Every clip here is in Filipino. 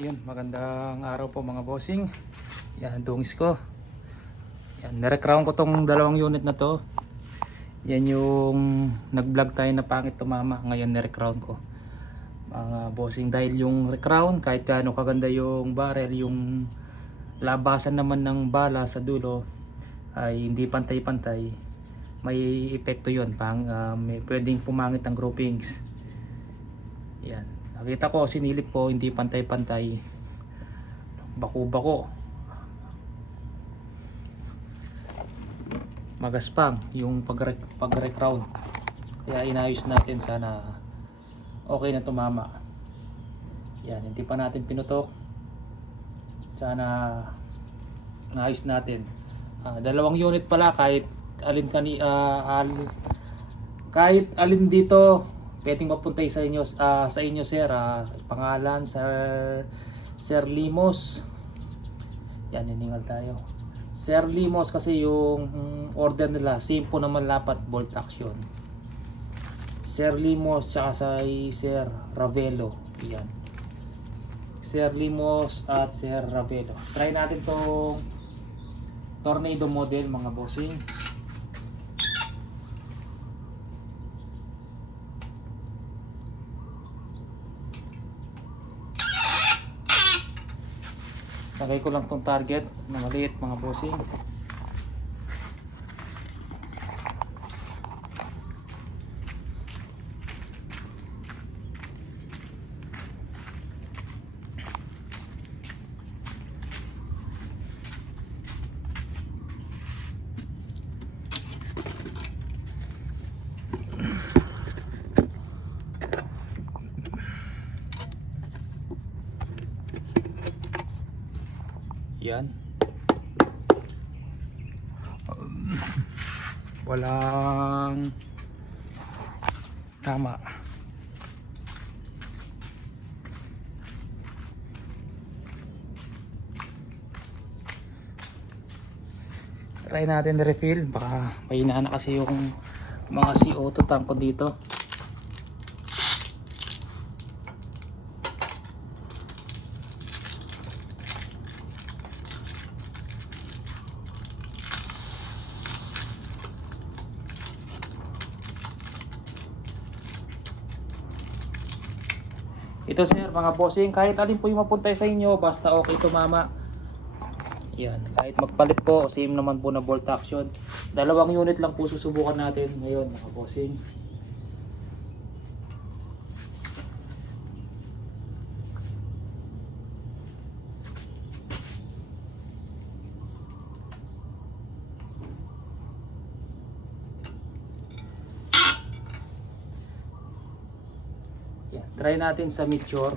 Yun, magandang araw po mga bossing. Yan, dungis ko. Yan, nire-crown ko tong dalawang unit na to. Yan yung nag-vlog tayo na pangit tumama. Ngayon nire-crown ko. Mga bossing, dahil yung re-crown, kahit gaano kaganda yung barrel, yung labasan naman ng bala sa dulo ay hindi pantay-pantay. May epekto yun. May pwedeng pumangit ang groupings. Yan. Nakita ko, sinilip ko, hindi pantay-pantay. Bako-bako. Magaspang yung pag-recrown. Kaya inayos natin, sana okay na tumama. Yan, hindi pa natin pinutok. Sana naayos natin. Dalawang unit pala, kahit kahit alin dito pwedeng mapuntay sa inyo, sir. Pangalan Sir Limos. Yan, hiningal tayo. Sir Limos, kasi yung order nila simple naman, lapat bolt action. Sir Limos tsaka sa Sir Ravelo. Yan, Sir Limos at Sir Ravelo. Try natin tong Tornado model mga bossing. Lagay ko lang tong target na maliit mga bossing. Yan. Walang tama. Try natin refill, baka mahina na kasi yung mga CO2 tank ko dito. Ito sir, mga bossing, kahit alin po yung mapuntay sa inyo, basta okay tumama. Yan, kahit magpalit po, same naman po na bolt action. Dalawang unit lang po susubukan natin ngayon mga bossing. Yan, try natin sa Meteor.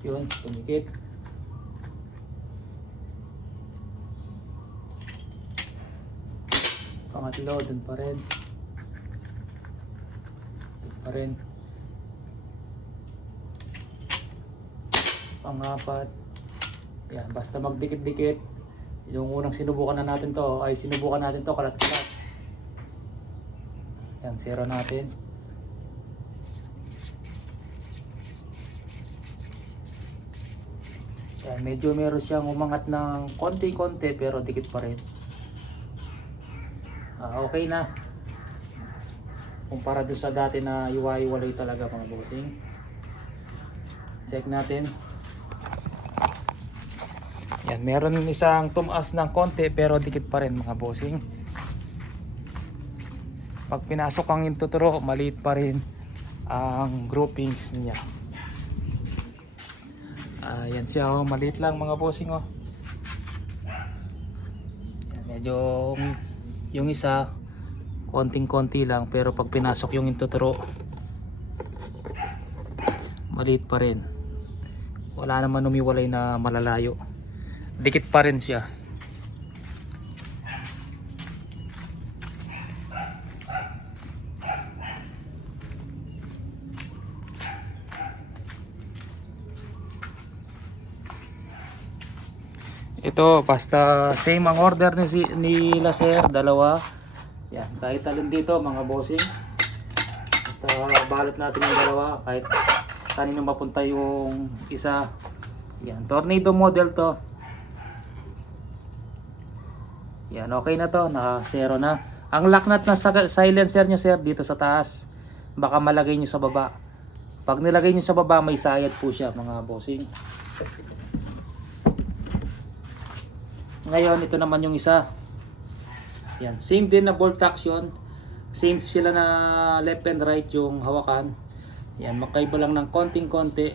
Yun, tumikit. Pangatlo, dun pa rin. Dun pa rin. Pangapat. Yan, basta magdikit-dikit. Yung unang sinubukan natin to kalat-kalat. Yan, zero natin. Yan, medyo meron siyang umangat ng konti-konti pero dikit pa rin. Okay na. Kumpara doon sa dati na iwa-iwalay talaga mga bossing. Check natin. Yan, meron isang tumaas ng konti pero dikit pa rin mga bossing. Pag pinasok ang intuturo, maliit pa rin ang groupings niya. Yan siya, maliit lang mga bossing. Yan, medyo yung isa konting-konti lang, pero pag pinasok yung intuturo, maliit pa rin. Wala naman umiwalay na malalayo. Dikit pa rin siya. Ito, basta same ang order nila sir, dalawa. Yan, kahit alin dito mga bossing. Basta balot natin yung dalawa, kahit kanino mapunta yung isa. Yan, tornado model to. Yan, okay na to, naka zero na. Ang lock nut na silencer nyo sir, dito sa taas. Baka malagay nyo sa baba. Pag nilagay nyo sa baba, may sayad po siya mga bossing. Ngayon, ito naman yung isa. Yan, same din na bolt action. Same sila na left and right yung hawakan. Yan, magkaiba lang ng konting-konti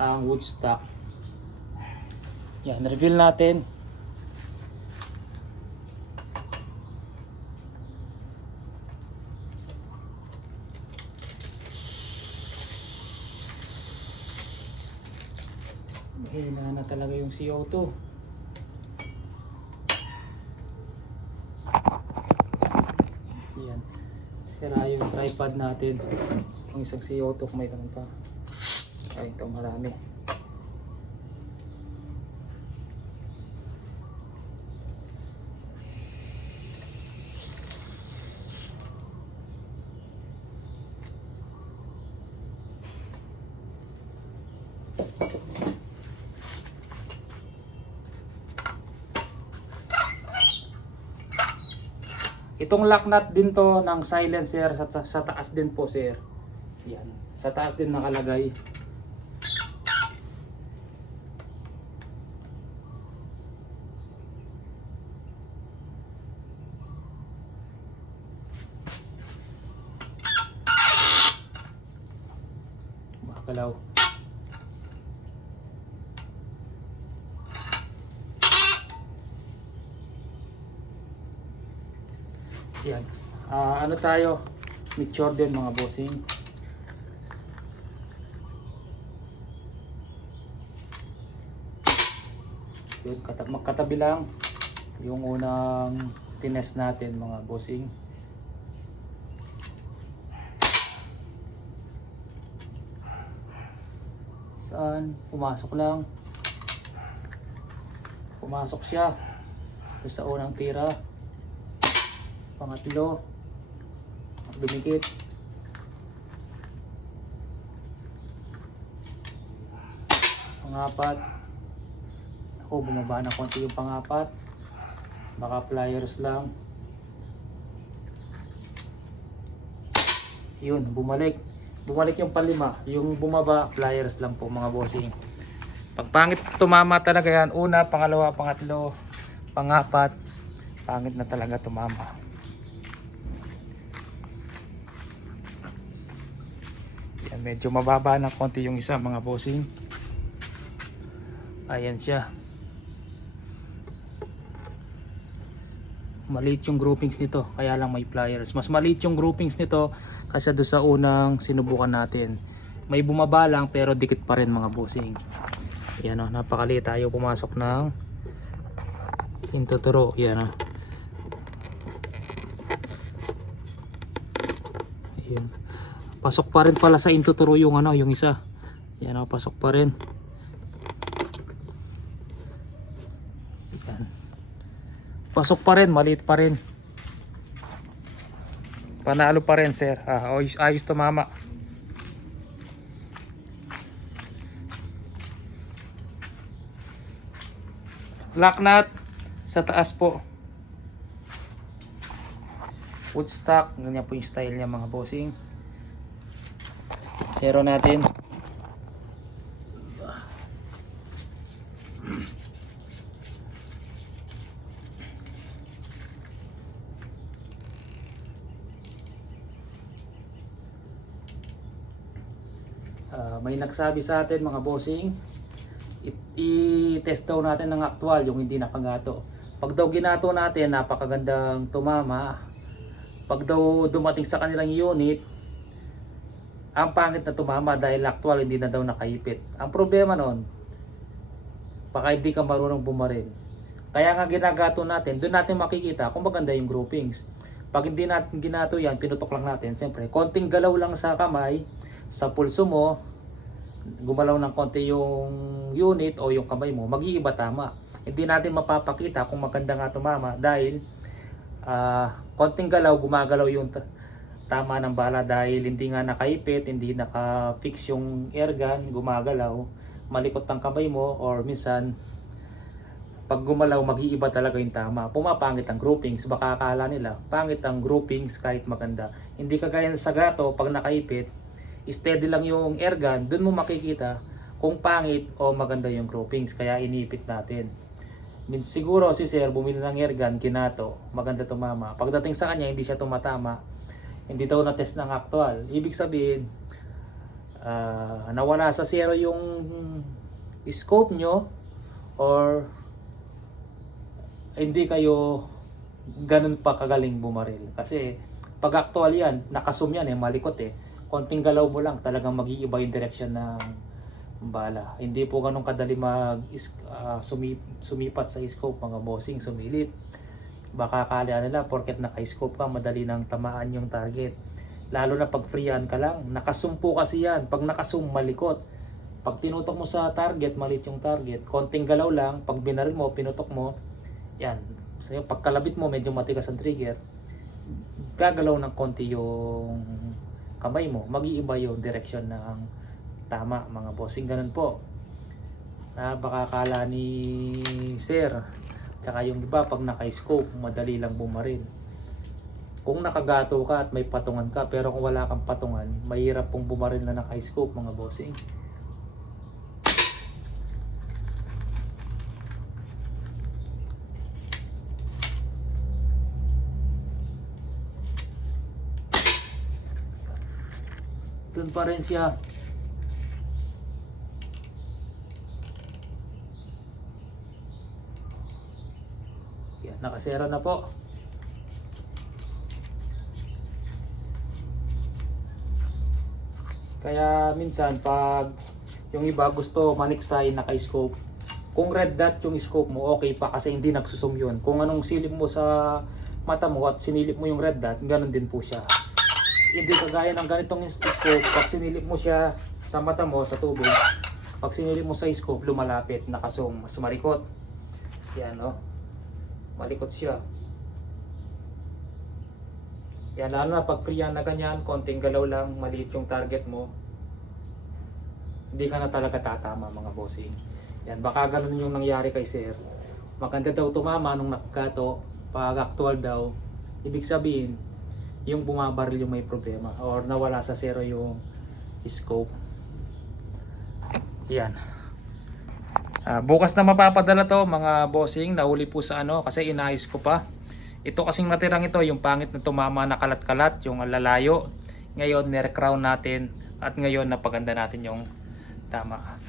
ang wood stock. Yan, reveal natin. Mahina na talaga yung CO2. Yan. Sira yung tripod natin. Ang isang CO2 kung may naman pa. Ay, ito marami. Itong lock nut din to ng silencer sa taas din po sir. Yan. Sa taas din nakalagay. Makakalaw. Yan. Ano tayo? Mature din mga bossing. Yun, magkatabi lang yung unang tinest natin mga bossing. Saan? Pumasok lang. Pumasok siya. Ito sa unang tira. Pangatlo, dumikit. Pangapat, ako bumaba na konti yung pangapat. Baka pliers lang. Yun, bumalik. Bumalik yung palima. Yung bumaba, pliers lang po mga bossing. Pag pangit tumama talaga yan, una, pangalawa, pangatlo, pangapat, pangit na talaga tumama. Yan, medyo mababa na konti yung isa mga bossing. Ayan siya. Maliit yung groupings nito, kaya lang may pliers. Mas maliit yung groupings nito kasi doon sa unang sinubukan natin. May bumaba lang pero dikit pa rin mga bossing. Ayan o, napakaliit. Tayo pumasok ng intuturo. Ayan o. Ayan. Pasok pa rin pala sa intuturo yung ano, yung isa. Ayan o, pasok pa rin. Ayan. Pasok pa rin, maliit pa rin. Panalo pa rin sir. Ayos tumama. Lock nut sa taas po. Wood stock, ganyan po yung style niya mga bossing. Zero natin. May nagsabi sa atin mga bossing, i-test daw natin ng actual yung hindi nakagato. Pag daw ginato natin, napakagandang tumama. Pag daw dumating sa kanilang unit, ang pangit na tumama dahil actual hindi na daw nakaipit. Ang problema nun, baka hindi ka marunong bumaril. Kaya nga ginagato natin, doon natin makikita kung maganda yung groupings. Pag hindi natin ginato yan, pinutok lang natin. Siyempre, konting galaw lang sa kamay, sa pulso mo, gumalaw ng konti yung unit o yung kamay mo, mag-iiba tama. hindi natin mapapakita kung maganda nga tumama dahil konting galaw, gumagalaw yung tama ng bala dahil hindi nga nakaipit, hindi naka-fix yung airgun, gumagalaw, malikot ang kamay mo, or minsan pag gumalaw mag-iiba talaga yung tama, pumapangit ang groupings. Baka akala nila pangit ang groupings kahit maganda. Hindi kagaya sa gato, pag nakaipit steady lang yung airgun, dun mo makikita kung pangit o maganda yung groupings, kaya iniipit natin. Siguro si sir bumili ng airgun, kinato, maganda tumama, pagdating sa kanya hindi siya tumatama, hindi daw na test ng actual. Ibig sabihin nawala sa zero yung scope nyo, or hindi kayo ganun pa kagaling bumaril. Kasi pag actual yan, nakasum yan malikot konting galaw mo lang talagang mag-iiba yung direction ng bala. Hindi po ganun kadali sumipat sa scope mga bossing, sumilip. Baka akala nila porket naka-scope ka madali nang tamaan yung target. Lalo na pag freehan ka lang, nakasum po kasi yan. Pag nakasum, malikot. Pag tinutok mo sa target, malit yung target. Konting galaw lang, pag binaril mo, pinutok mo, yan. So, pagkalabit mo, medyo matigas ang trigger, gagalaw ng konti yung kamay mo, mag-iiba yung direction ng tama mga bossing. Ganun po. Baka akala ni sir, tsaka yung iba pag naka-scope, madali lang bumaril. Kung nakagato ka at may patungan ka, pero kung wala kang patungan, mahirap pong bumaril na naka-scope mga bossing. Doon pa rin siya. Yan, nakasera na po. Kaya minsan pag yung iba gusto maniksay naka-scope, kung red dot yung scope mo, okay pa kasi hindi nagsusum yun. Kung anong silip mo sa mata mo at sinilip mo yung red dot, ganun din po siya. Hindi kagaya ng ganitong scope, pag sinilip mo siya sa mata mo sa tubig, pag sinilip mo sa scope, lumalapit, nakasum, mas malikot. Yan malikot siya. Yan, lalo na pag freehan na ganyan, konting galaw lang, maliit yung target mo, hindi ka na talaga tatama mga bossing. Yan, baka ganun yung nangyari kay sir. Maganda daw tumama nung nakagato, pag actual daw, ibig sabihin, yung bumabaril yung may problema, or nawala sa zero yung scope. Yan. Bukas na mapapadala to mga bossing, nahuli po sa kasi inayos ko pa. Ito kasing natirang ito, yung pangit na tumama na kalat-kalat, yung lalayo. Ngayon nire-crown natin at ngayon napaganda natin yung tama.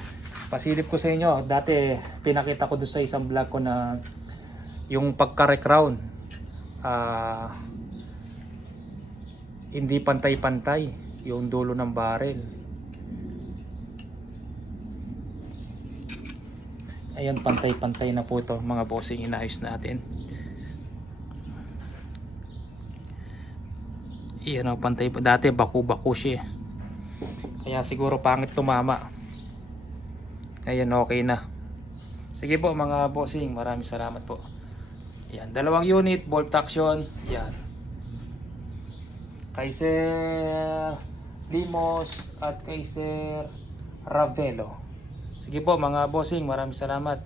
Pasilip ko sa inyo, dati pinakita ko doon sa isang vlog ko na yung pagka-recrown hindi pantay-pantay yung dulo ng barrel. Ayan, pantay-pantay na po ito mga bossing, inayos natin. Iyan pantay. Dati baku-baku siya, kaya siguro pangit tumama. Ayan, okay na. Sige po mga bossing, maraming salamat po. Yan, 2 unit bolt action. Yan, kay Sir Limos at kay Sir Ravelo. Sige po mga bossing, maraming salamat.